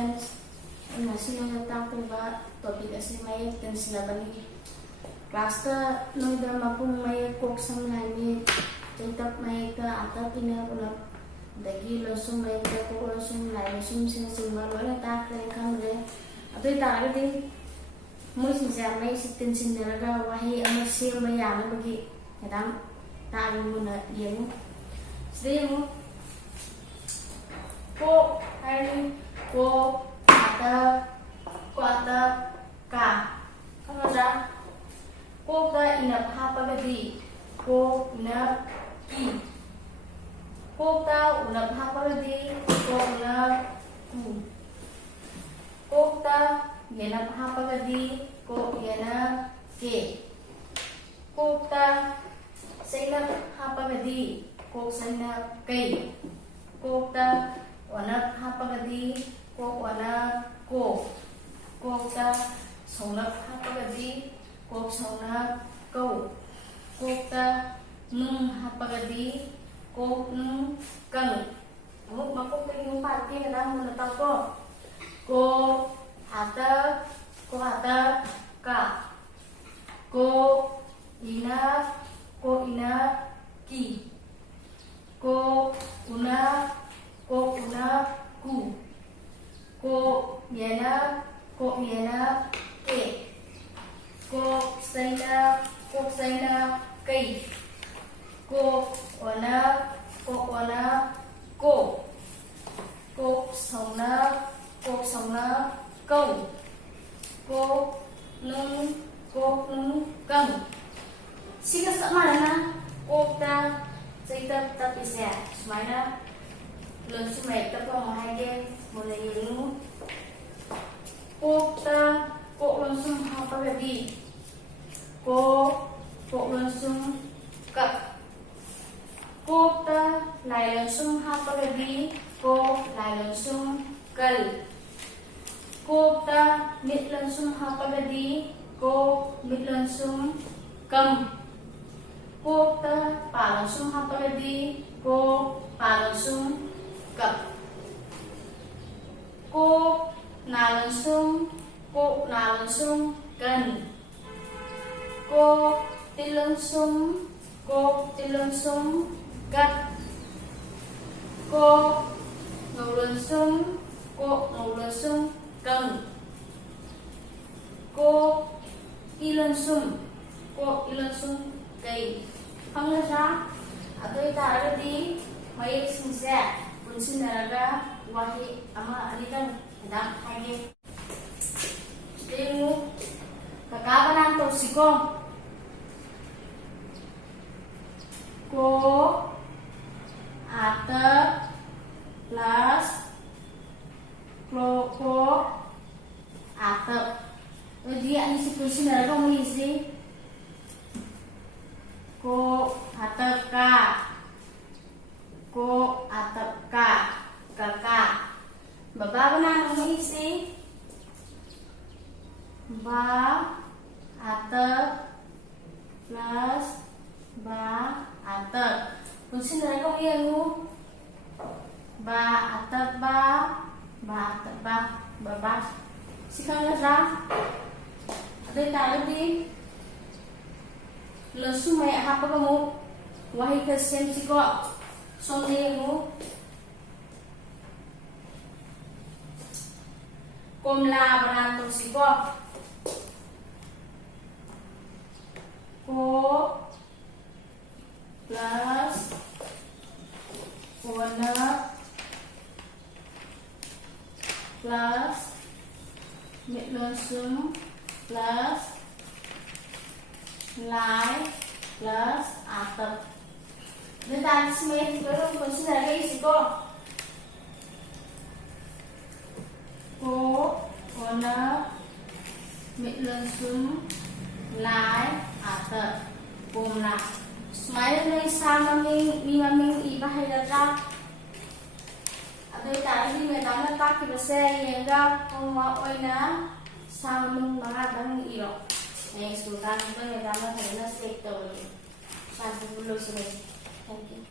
students, national takuba topic asli may tensilabani. Class ta noida mapung may kok samlani, jentap may ka atap ina ulap. Dagi losum may ka ko losum lai losum sing simbal wala tak kaya kamre. Atau tak ada di mui sinja may sitin sindaraga wahi amat siya may yana bagi kadang tak ada muna dia mu. Sedih mu. Ko hari ko atap ka. Kamu dah ko ta inap apa bagi ko inap ki. Ko ta unap apa bagi ko inap ku. Ko ta yenap apa bagi ko yenap ke. Ko ta sainap apa bagi ko sainap kai. Ko ta wanap apa bagi ko wanap ko. Ko ta sonap apa bagi ko sonap kau. Ko ta nung apa bagi ko nung kang. Kamu makuk pengen parti kadang menetap ko. Ko atap ka. Ko inap ki. Ko unap ku. Ko yenap ke. Ko sainap kai. Ko wanap ko. Ko sonap kau. Ko nung kang. Sika sama na ko ta saitap tapi saya sumana lon sumai ta ko mahai ke mulai yenu ko langsung apa lagi ko langsung kak. Ko ta lai langsung apa lagi ko lai langsung kal. Ko ta mit langsung apa lagi ko mit langsung kam. Ko ta pa langsung apa lagi ko pa langsung kap. Ko na langsung kan. Ko ti langsung kat. Ko ngau langsung kang. Ko i langsung kai. Panglasa atau ita ada di mayat sinsa punsin naraga wahi ama alikan sedang hage. Demu kakabanan to siko. Ko atap plus ko atap. Jadi ini si punsin naraga mengisi ko atap ka. Ko atap ka. Kakak. Baba na mengisi ba atap plus ba atap. Punsin na ko iyan ba atap ba baba. Sikang na ada tahu di langsung may apa kamu wahai kasihan siko sonde mu komla berantem siko ko plus warna plus mit langsung plus lai plus atap. Dan tadi semuanya baru consider lagi sih kok. Ko warna mit langsung lai atap. Kumla. Semuanya dari sama ming ibahai data. Atau tadi metana tak kita yenga koma oina sama mga dang iyo. Next, sultan ko yung tama sa ina state to. Santo Bulo, Thank you.